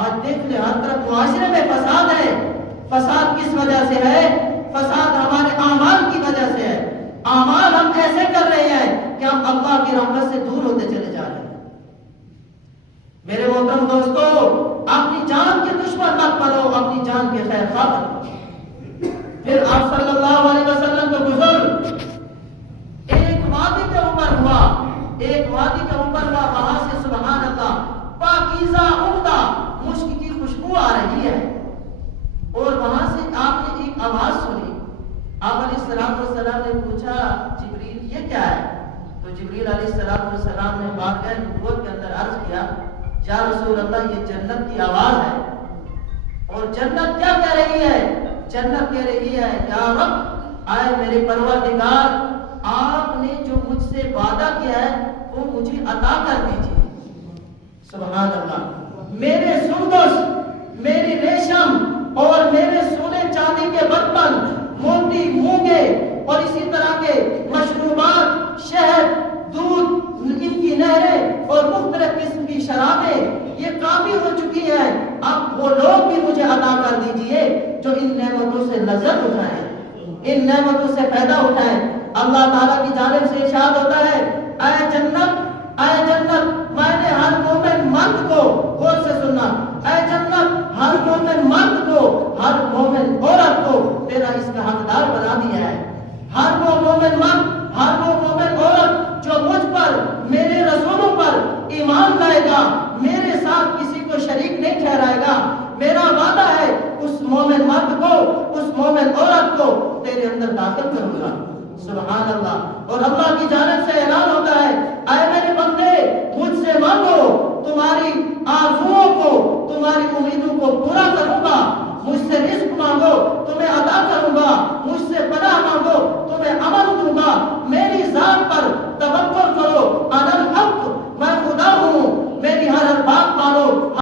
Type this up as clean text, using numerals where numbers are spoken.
آج دیکھ لیں ہر طرف معاشرے میں فساد ہے. فساد کس وجہ سے ہے؟ فساد ہمارے اعمال کی وجہ سے ہے. اعمال ہم ایسے کر رہے ہیں کہ ہم اللہ کی رحمت سے دور ہوتے چلے جا رہے ہیں. میرے محترم دوستو، اپنی جان کے دشمن مت بنو، اپنی جان کے خیر خواہ بنو. پھر آپ صلی اللہ علیہ وسلم کا گزر ایک وادی کے اوپر ہوا، ایک وادی کے اوپر ہوا. وہاں سے سبحان اللہ پاکیزہ عمدہ مشک کی خوشبو آ رہی ہے. اور وہاں سے آپ نے ایک آواز سنی. آپ علیہ السلام نے پوچھا جبریل یہ کیا ہے؟ تو جبریل علیہ السلام نے بارگاہ نبوت کے اندر عرض کیا یا رسول اللہ یہ جنت کی آواز ہے. اور جنت کیا کہہ رہی ہے؟ جنت کہہ رہی ہے یا رب، آئے میرے پروردگار، آپ نے جو مجھ سے وعدہ کیا ہے وہ مجھے عطا کر دیجیے. سبحان اللہ. میرے سندس، میری ریشم اور میرے سونے چاندی کے برتن، موتی، مونگے اور اسی طرح کے مشروبات، شہد، دودھ، ان کی نہریں اور مختلف قسم کی شرابیں یہ کافی ہو چکی ہے. اب وہ لوگ بھی مجھے عطا کر دیجئے جو ان نعمتوں سے نظر اٹھائیں، ان نعمتوں سے فائدہ اٹھائیں. اللہ تعالیٰ کی جانب سے ارشاد ہوتا ہے اے جنت، اے جنت، میں نے ہر مومن مرد کو، غور سے سننا، اے جنت ہر مومن مرد کو، ہر مومن عورت کو تیرا اس کا حقدار بنا دیا ہے. ہر وہ مومن مرد، ہر وہ مومن عورت جو مجھ پر، میرے رسولوں پر ایمان لائے گا، میرے ساتھ کسی کو شریک نہیں ٹھہرائے گا، میرا وعدہ ہے اس مومن مرد کو، اس مومن عورت کو تیرے اندر داخل کروں گا. سبحان اللہ. اور اللہ کی جانب سے اعلان ہوتا ہے اے میرے بندے مجھ سے مانگو، تمہاری آرزو